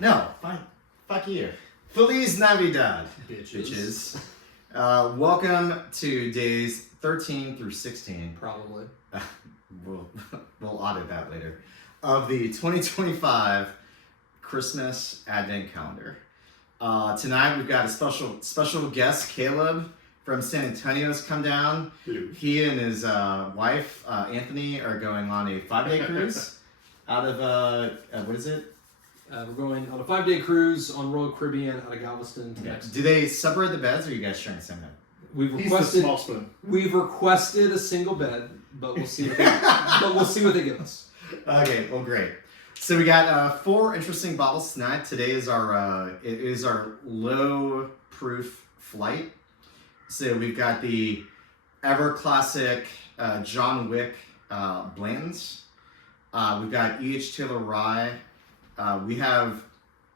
No, fuck you. Feliz Navidad, bitches. Welcome to days 13 through 16. Probably. We'll audit that later. Of the 2025 Christmas Advent Calendar. Tonight we've got a special guest, Caleb from San Antonio's come down. Hello. He and his wife, Anthony, are going on a 5-day cruise out of, what is it? We're going on a 5-day cruise on Royal Caribbean out of Galveston to Mexico. Do they separate the beds, or are you guys sharing the same bed? He's the small spoon. We've requested a single bed, but we'll see what they give us. Okay, well, great. So we got 4 interesting bottles tonight. Today is our low proof flight. So we've got the ever classic John Wick Blantons. We've got EHT Rye. We have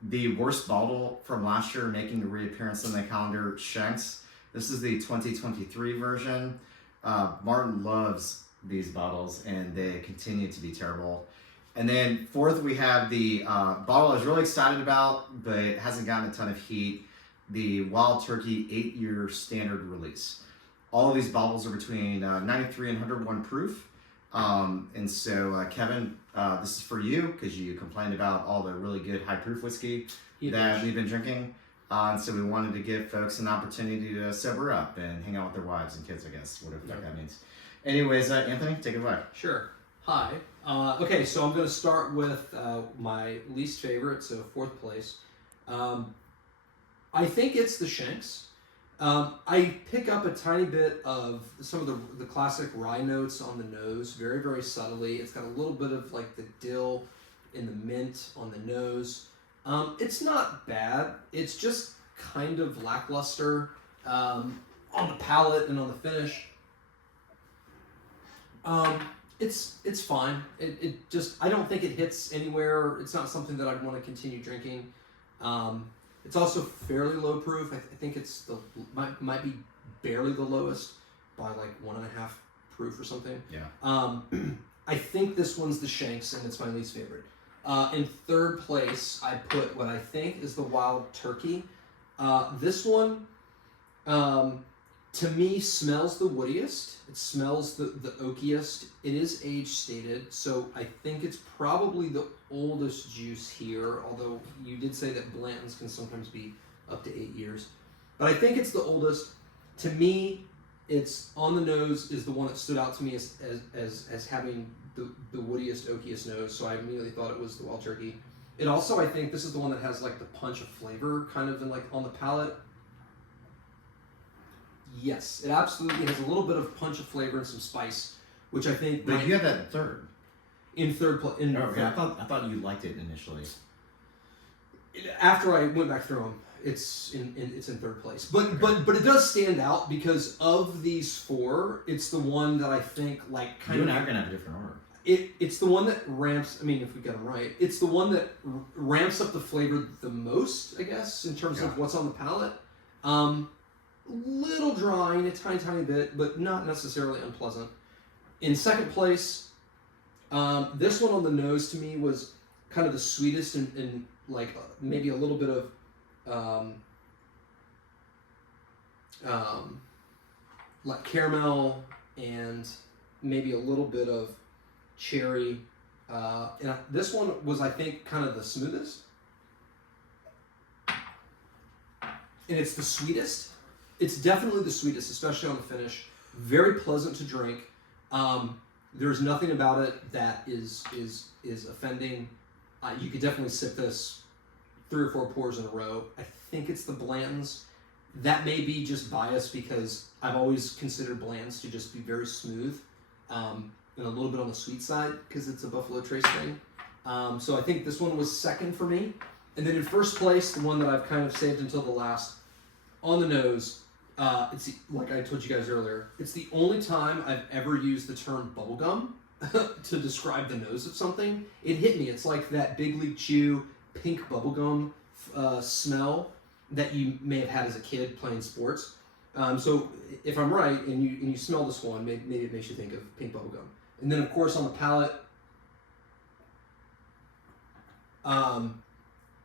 the worst bottle from last year making a reappearance on the calendar, Shenks. This is the 2023 version. Martin loves these bottles and they continue to be terrible. And then 4th, we have the bottle I was really excited about, but it hasn't gotten a ton of heat. The Wild Turkey 8-year standard release. All of these bottles are between 93 and 101 proof. And so, Kevin, this is for you because you complained about all the really good high proof whiskey that we've been drinking. And so we wanted to give folks an opportunity to sober up and hang out with their wives and kids, I guess, whatever that means. Anyways, Anthony, take it away. Sure. Hi. Okay, so I'm going to start with my least favorite, so 4th place. I think it's the Shenks. I pick up a tiny bit of some of the classic rye notes on the nose, very, very subtly. It's got a little bit of like the dill and the mint on the nose. It's not bad. It's just kind of lackluster on the palate and on the finish. It's fine. It just, I don't think it hits anywhere. It's not something that I'd want to continue drinking. It's also fairly low proof. I think it's might be barely the lowest by like 1.5 proof or something. Yeah. I think this one's the Shenks and it's my least favorite. In 3rd place, I put what I think is the Wild Turkey. This one, to me, smells the woodiest. It smells the oakiest. It is age stated, so I think it's probably the oldest juice here, although you did say that Blantons can sometimes be up to 8 years. But I think it's the oldest. To me, it's on the nose is the one that stood out to me as having the woodiest, oakiest nose, so I immediately thought it was the Wild Turkey. It also, I think this is the one that has like the punch of flavor kind of in like on the palate. Yes, it absolutely has a little bit of punch of flavor and some spice, which I think. But you had that in 3rd. In 3rd place. Okay, I thought you liked it initially. After I went back through them, it's in 3rd place. But it does stand out because of these 4, it's the one that I think like kind of. You and I are gonna have a different order. It's the one that ramps. I mean, if we get them right, it's the one that ramps up the flavor the most, I guess, in terms of what's on the palate. Little drying, a tiny bit, but not necessarily unpleasant. In 2nd place, this one on the nose to me was kind of the sweetest and like maybe a little bit of like caramel and maybe a little bit of cherry. And this one was, I think, kind of the smoothest. And it's the sweetest. It's definitely the sweetest, especially on the finish. Very pleasant to drink. There's nothing about it that is offending. You could definitely sip this 3 or 4 pours in a row. I think it's the Blantons. That may be just bias because I've always considered Blantons to just be very smooth and a little bit on the sweet side because it's a Buffalo Trace thing. So I think this one was 2nd for me. And then in 1st place, the one that I've kind of saved until the last, on the nose, it's like I told you guys earlier, it's the only time I've ever used the term bubblegum to describe the nose of something. It hit me. It's like that Big League Chew pink bubblegum smell that you may have had as a kid playing sports. So if I'm right and you smell this one, maybe it makes you think of pink bubblegum. And then of course on the palate,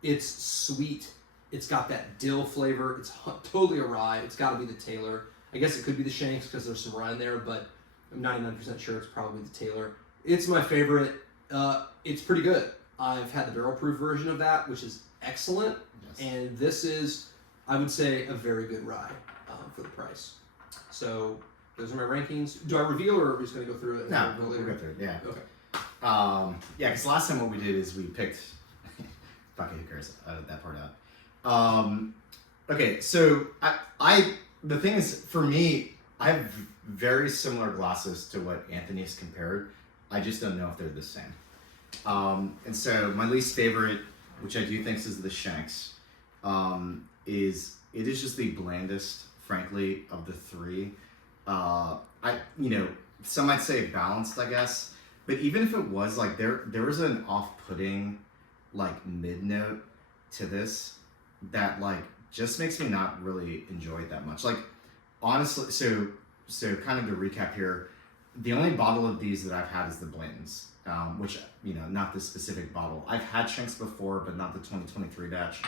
It's sweet. It's got that dill flavor. It's totally a rye. It's got to be the Taylor. I guess it could be the Shenks because there's some rye in there, but I'm 99% sure it's probably the Taylor. It's my favorite. It's pretty good. I've had the barrel proof version of that, which is excellent. Yes. And this is, I would say, a very good rye for the price. So those are my rankings. Do I reveal or are we just going to go through it? No, we'll go through it, yeah. Okay. Yeah, because last time what we did is we picked, fuck it, who cares, that part out. Okay, so the thing is, for me, I have very similar glasses to what Anthony's compared. I just don't know if they're the same. And so my least favorite, which I do think is the Shenks, is just the blandest, frankly, of the three. Some might say balanced, I guess, but even if it was like there was an off-putting like mid note to this that like just makes me not really enjoy it that much. Like honestly, so kind of to recap here, the only bottle of these that I've had is the Blantons. Which, not this specific bottle. I've had Shenks before, but not the 2023 batch,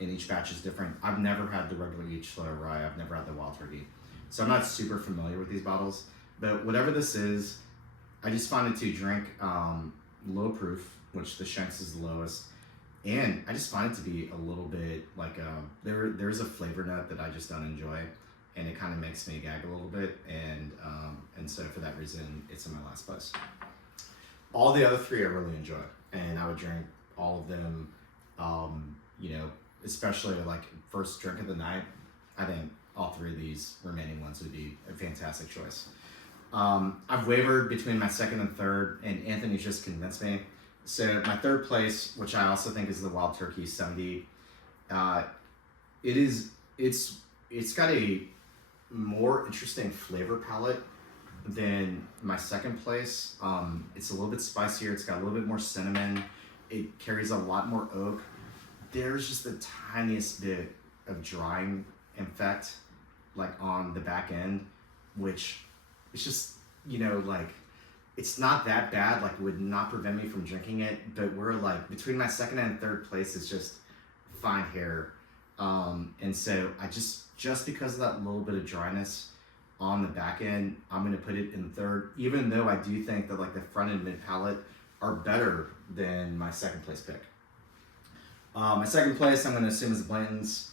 and each batch is different. I've never had the regular EHT Rye. I've never had the Wild Turkey. So I'm not super familiar with these bottles, but whatever this is, I just find it to drink low proof, which the Shenks is the lowest, and I just find it to be a little bit like, there's a flavor note that I just don't enjoy, and it kind of makes me gag a little bit, and so for that reason, it's in my last place. All the other three I really enjoy, and I would drink all of them, especially like first drink of the night. I think all three of these remaining ones would be a fantastic choice. I've wavered between my second and third, and Anthony's just convinced me. So my third place, which I also think is the Wild Turkey 70, it's got a more interesting flavor palette than my second place. It's a little bit spicier. It's got a little bit more cinnamon. It carries a lot more oak. There's just the tiniest bit of drying effect, like on the back end, which it's just, it's not that bad. Like, it would not prevent me from drinking it, but we're like, between my second and third place is just fine hair. And so I just because of that little bit of dryness on the back end, I'm going to put it in third, even though I do think that like the front and mid palate are better than my second place pick. My second place, I'm going to assume, is the Blantons.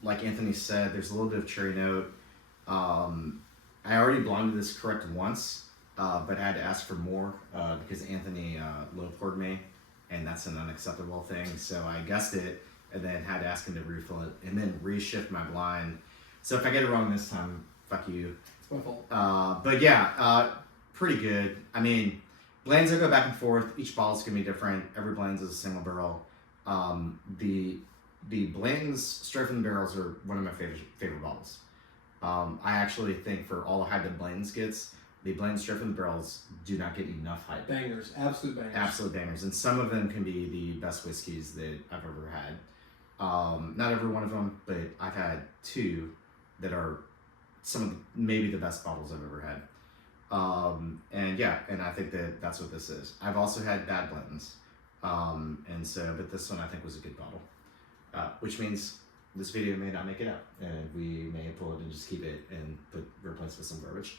Like Anthony said, there's a little bit of cherry note. I already blinded this correct once, but I had to ask for more because Anthony low poured me, and that's an unacceptable thing. So I guessed it and then had to ask him to refill it and then reshift my blind. So if I get it wrong this time, fuck you. It's my fault. But yeah, pretty good. I mean, blends will go back and forth. Each bottle's gonna be different. Every blend is a single barrel. The Blantons straight from the barrels are one of my favorite bottles. I actually think for all the hype that Blantons gets, the Blantons straight from the barrels do not get enough hype. Bangers, absolute bangers. Absolute bangers, and some of them can be the best whiskeys that I've ever had. Not every one of them, but I've had two that are some of maybe the best bottles I've ever had. And I think that's what this is. I've also had bad Blantons, but this one I think was a good bottle, which means this video may not make it out, and we may pull it and just keep it and replace it with some garbage.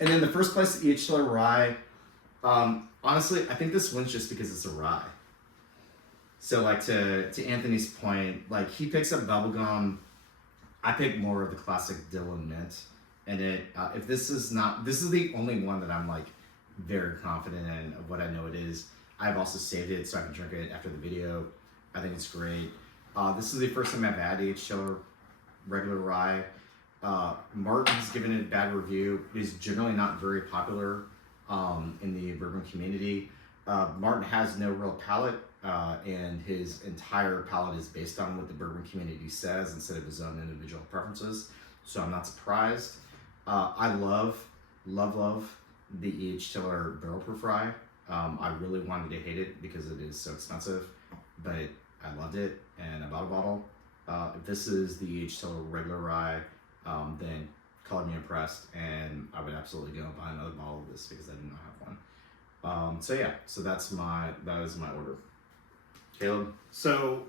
And then the first place, EHT Rye. Honestly, I think this wins just because it's a rye. So like to Anthony's point, like he picks up bubblegum. I pick more of the classic dill and mint. And if this is the only one that I'm like very confident in of what I know it is. I've also saved it so I can drink it after the video. I think it's great. This is the first time I've had EHT regular rye. Martin's given it a bad review. It is generally not very popular in the bourbon community. Martin has no real palate, and his entire palate is based on what the bourbon community says instead of his own individual preferences. So I'm not surprised. I love the EHT barrel proof rye. I really wanted to hate it because it is so expensive, but I loved it and I bought a bottle. If this is the EHT regular rye, then color me impressed, and I would absolutely go and buy another bottle of this because I do not have one. So that is my order. Caleb? So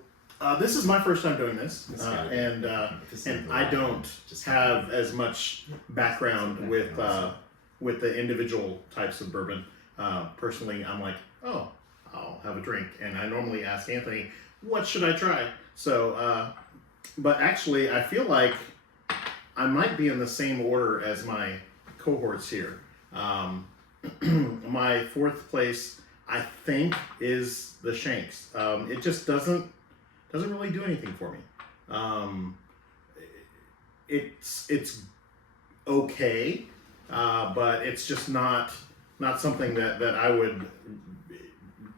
this is my first time doing this, and I don't have as much background with the individual types of bourbon. Personally, I'm like, oh, I'll have a drink, and I normally ask Anthony, what should I try? So, but actually, I feel like I might be in the same order as my cohorts here. My fourth place, I think, is the Shenks. It just doesn't really do anything for me. It's okay, but it's just not something that I would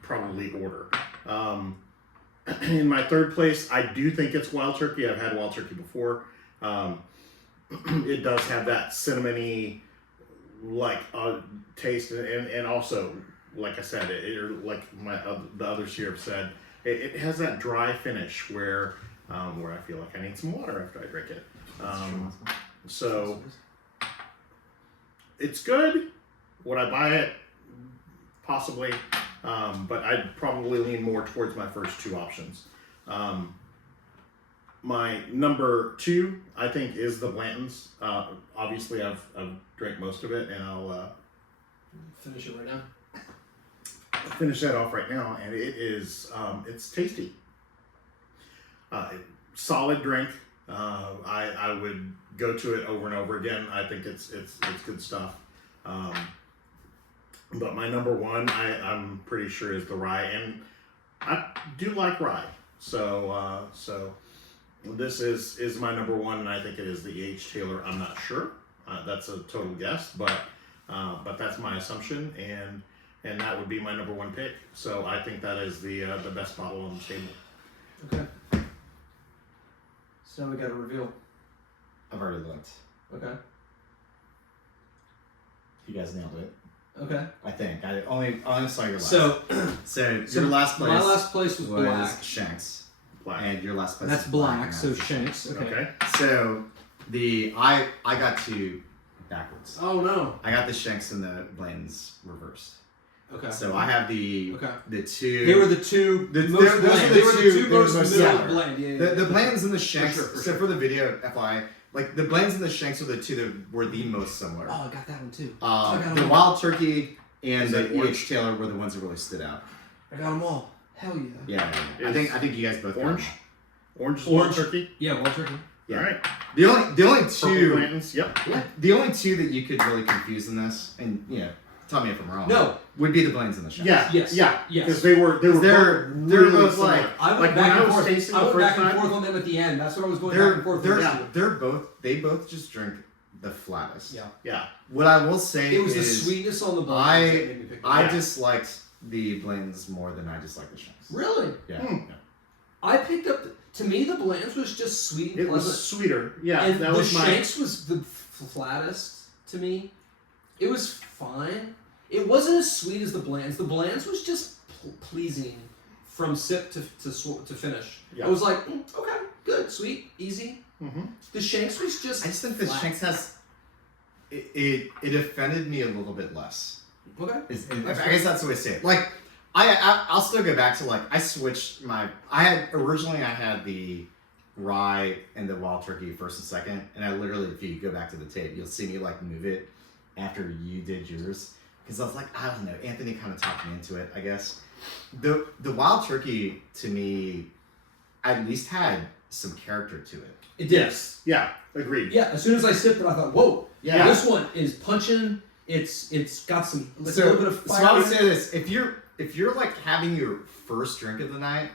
probably order. In my third place, I do think it's Wild Turkey. I've had Wild Turkey before. It does have that cinnamony taste, and also, like I said, like the others here have said, it has that dry finish where I feel like I need some water after I drink it. So it's good. Would I buy it? Possibly, but I'd probably lean more towards my first two options. My number 2, I think, is the Blantons. Obviously, I've drank most of it, and I'll Finish it right now. finish that off right now. And it is, it's tasty. Solid drink. I would go to it over and over again. I think it's good stuff. But my number 1, I'm pretty sure, is the Rye, and I do like Rye. So this is my number 1, and I think it is the EHT Taylor. I'm not sure. That's a total guess, but that's my assumption, and that would be my number 1 pick. So I think that is the best bottle on the table. Okay. So now we got a reveal. I've already looked. Okay. You guys nailed it. Okay. I think. I only saw your last. So your last place. My last place was black. Shenks. Black. And your last place. That's is black. black, So Shenks. Okay. So I got two backwards. Oh no. I got the Shenks and the Blantons reversed. Okay. So I have the two. They were the two most bland. They were the two most bland. Yeah. The Blantons and the Shenks. For sure. So for the video, FYI, like the Blantons and the Shenks were the two that were the most similar. Oh, I got that one too. The Wild Turkey and the EHT Taylor were the ones that really stood out. I got them all. Hell yeah. Yeah. I think you guys both got Orange. them. Orange Wild Turkey. Yeah, Wild Turkey. Yeah. All right. The only Purple two. Blantons. Yep. The only two that you could really confuse in this, and tell me if I'm wrong. No. Would be the Blantons and the Shenks. Yeah. Yes. Yeah. Yes. Because they're they're both similar. like I went Like, back when I and was forth. tasting I the went first back and time- forth on them at the end. That's what I was going back and forth. They're both just drink the flattest. Yeah. Yeah. What I will say It was the is sweetness on the Blantons that made me pick them. I Yeah. disliked the Blantons more than I disliked the Shenks. Really? Yeah. Hmm. I picked up. To me, the Blantons was just sweet and It pleasant. was sweeter. Yeah. And that the was my. Shenks was the flattest to me. It was fine. It wasn't as sweet as the Blantons. The Blantons was just pleasing from sip to finish. Yeah. I was like, okay, good, sweet, easy. Mm-hmm. The Shenks was just. I just think the flat. Shenks has it offended me a little bit less. Okay. I guess that's the way to say it. Like I'll still go back to I switched my. I had the Rye and the Wild Turkey first and second, and I literally, if you go back to the tape, you'll see me move it after you did yours, because I was like, I don't know, Anthony kind of talked me into it, I guess. The Wild Turkey to me at least had some character to it. It did. Yes. Yeah. Agreed. Yeah. As soon as I sipped it, I thought, whoa. Yeah. This one is punching. It's got some a little bit of fire. So I would say this: if you're having your first drink of the night,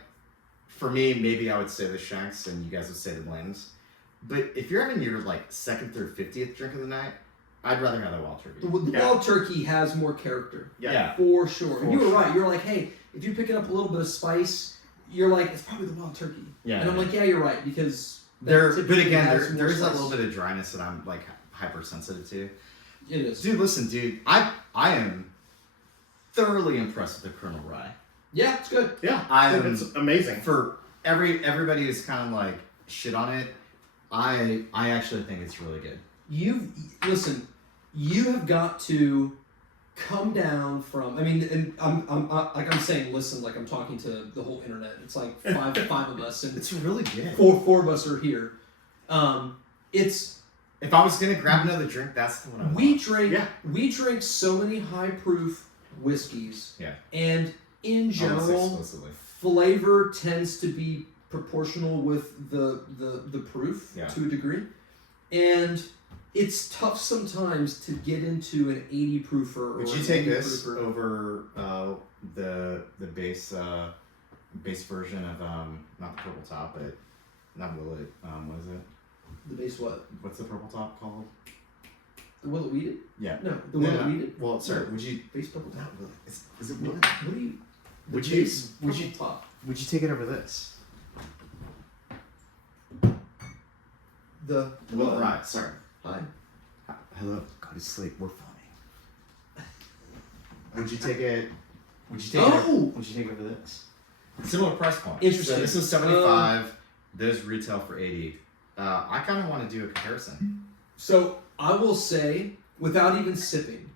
for me, maybe I would say the Shenks, and you guys would say the Blantons. But if you're having your second, third, 50th drink of the night, I'd rather have the Wild Turkey. The Wild Turkey has more character. Yeah. For sure. And you were sure. right. You're like, hey, if you're picking up a little bit of spice, you're like, it's probably the Wild Turkey. Yeah. And I'm like, yeah, you're right, because But again, has there more is that spice. little bit of dryness that I'm hypersensitive to. It is. Dude, listen, I am thoroughly impressed with the Colonel Rye. Yeah, it's good. Yeah. It's amazing. For everybody who's kind of shit on it, I actually think it's really good. You have got to come down from. I mean, and I'm saying, listen, like I'm talking to the whole internet. It's like five of us, and It's really good. four of us are here. It's If I was gonna grab another drink, that's the one I want. we drink so many high proof whiskeys. Yeah. And in Almost general, exclusively. flavor tends to be proportional with the proof to a degree, and it's tough sometimes to get into an 80 proofer. Would or you an take 80 this proofer. over the base version of not the purple top, but not Willet? What is it? The base what? What's the purple top called? The Willet Weeded? Yeah. No, the Willet Weeded. Well, sorry. Would you? Base purple top. Not Willet. Is it Willet? What do you? Would the you? base Would you? purple top. Would you take it over this? The Willet Rye. Sorry. Hi. Hello. Go to sleep. We're filming. Would you take it? Would you take it? Oh! Would you take it over this? Similar price point. Interesting. So this is 75. Those retail for 80. I kind of want to do a comparison. So I will say, without even sipping,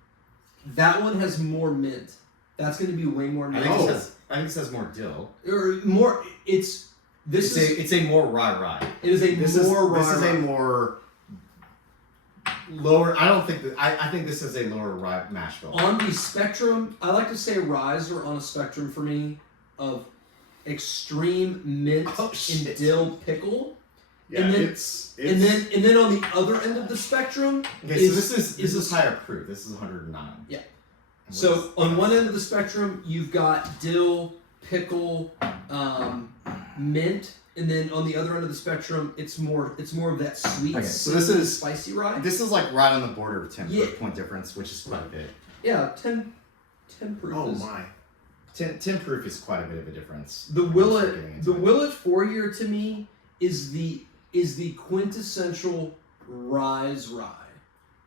that one has more mint. That's going to be way more I mint. think this has more dill. Or more. It's a more rye. It is a This is a more lower. I don't think that. I think this is a lower rye mash bill. On the spectrum, I like to say ryes are on a spectrum for me of extreme mint and dill pickle. Yeah, and then, it's and then on the other end of the spectrum Okay, so this is higher proof. This is 109. Yeah. So on one end of the spectrum, you've got dill, pickle, mint, and then on the other end of the spectrum, it's more of that sweet. Okay, so this is spicy rye. This is like right on the border of 10 Yeah. point difference, which is quite a bit. Yeah, 10 proof. oh is, my. 10 proof is quite a bit of a difference. The once Willet, you're getting into the it. Willet 4-year to me is the quintessential rye.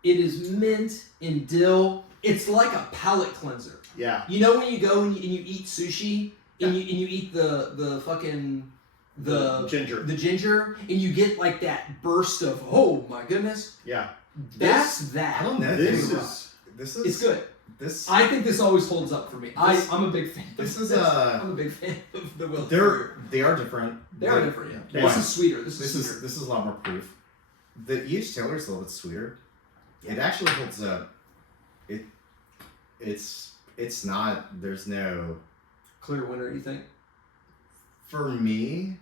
It is mint and dill. It's like a palate cleanser. Yeah. You know when you go and you eat sushi and you eat the fucking the ginger and you get like that burst of oh my goodness. Yeah. That's I that. don't know. This This It's good. This I think this always holds up for me. I'm a big fan. This of is this. a- I'm a big fan of the Willet. they are different. They are different. Yeah. Yeah. This is sweeter. This is sweeter. This is a lot more proof. The EH Taylor is a little bit sweeter. It actually holds up. It's not. There's no. Clear winner, you think? For me.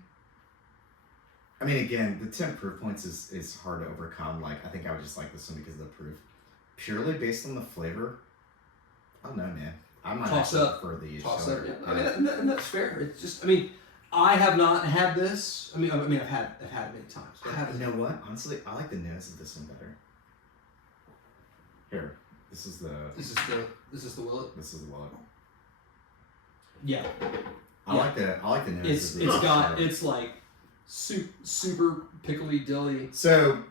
I mean, again, the 10 proof points is hard to overcome. Like, I think I would just like this one because of the proof. Purely based on the flavor, I don't know, man. I might Toss actually up. prefer the EH Toss Taylor. up. Yeah. I mean, and that's fair. It's just. I mean, I have not had this. I mean, I've had it many times. But I haven't. You know what? Honestly, I like the nose of this one better. Here, this is the This is the Willet. This is the Willet. Yeah. I like the nose. It's like super pickly dilly. So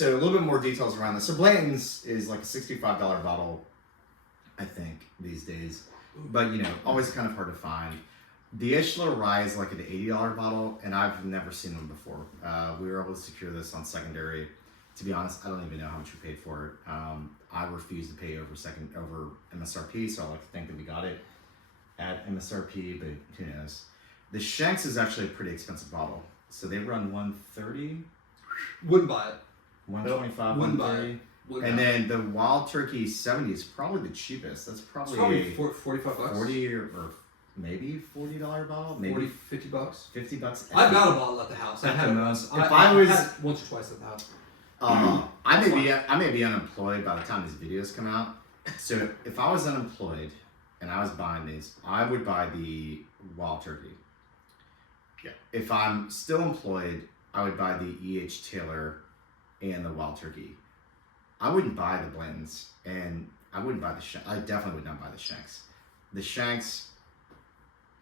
a little bit more details around this. So Blantons is like a $65 bottle, I think, these days. But always kind of hard to find. The EHT Rye is like an $80 bottle, and I've never seen them before. We were able to secure this on secondary. To be honest, I don't even know how much we paid for it. I refuse to pay over MSRP, so I like to think that we got it at MSRP, but who knows. The Shenks is actually a pretty expensive bottle. So they run $130, Wouldn't buy it. $125, Wouldn't buy $130. it. Wouldn't And buy it. then the Wild Turkey 70 is probably the cheapest. That's It's probably, probably a 45 bucks. 40 or maybe $40 bottle, maybe 40, 50 bucks. $50. I've got a bottle at the house. I've At had the it most. once. If I was- I've had it once or twice at the house. I may be unemployed by the time these videos come out. So if I was unemployed and I was buying these, I would buy the Wild Turkey. Yeah. If I'm still employed, I would buy the EH Taylor and the Wild Turkey. I wouldn't buy the Blantons, and I wouldn't buy the Shenks. I definitely would not buy the Shenks. The Shenks.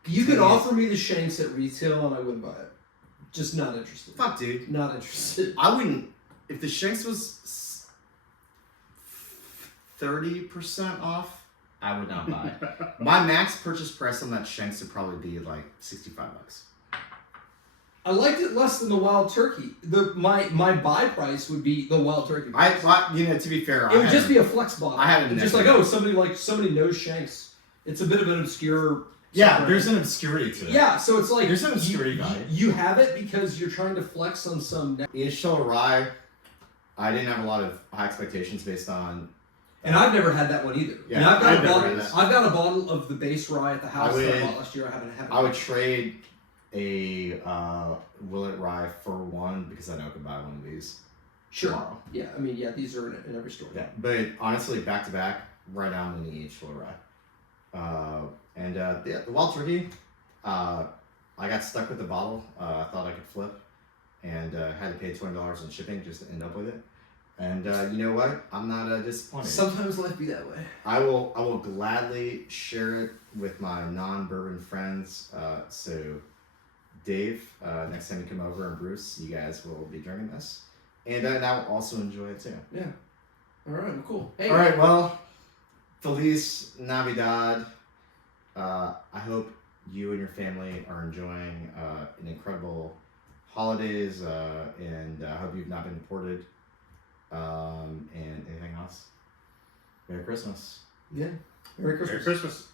You could offer me the Shenks at retail and I wouldn't buy it. Just not interested. Fuck, dude. Not interested. I wouldn't. If the Shenks was 30% off, I would not buy it. My max purchase price on that Shenks would probably be like $65. I liked it less than the wild turkey. My buy price would be the wild turkey. I price. thought, to be fair, It would just be a flex bottle. I had a It's just like, oh, somebody knows Shenks. It's a bit of an obscure. Yeah, there's an obscurity to it. Yeah, so it's like There's an obscurity value. You have it because you're trying to flex on some. EHT Rye, I didn't have a lot of high expectations based on. And I've never had that one either. Yeah, and I've never had that. got a bottle of the base rye at the house that I bought last year. I haven't had it. I would trade a Willet Rye for one because I know I could buy one of these tomorrow. Yeah, I mean, yeah, these are in every store. Yeah, but honestly, back to back, right down in the EHT Rye. The wild turkey, I got stuck with the bottle. I thought I could flip, and had to pay $20 in shipping just to end up with it. And you know what? I'm not disappointed. Sometimes life be that way. I will gladly share it with my non-bourbon friends. So, Dave, next time you come over, and Bruce, you guys will be drinking this, and I will also enjoy it too. Yeah. All right. Well, cool. Hey. All right. Well, Feliz Navidad. I hope you and your family are enjoying an incredible holidays, and I hope you've not been deported. And anything else? Merry Christmas. Yeah. Merry Christmas. Merry Christmas.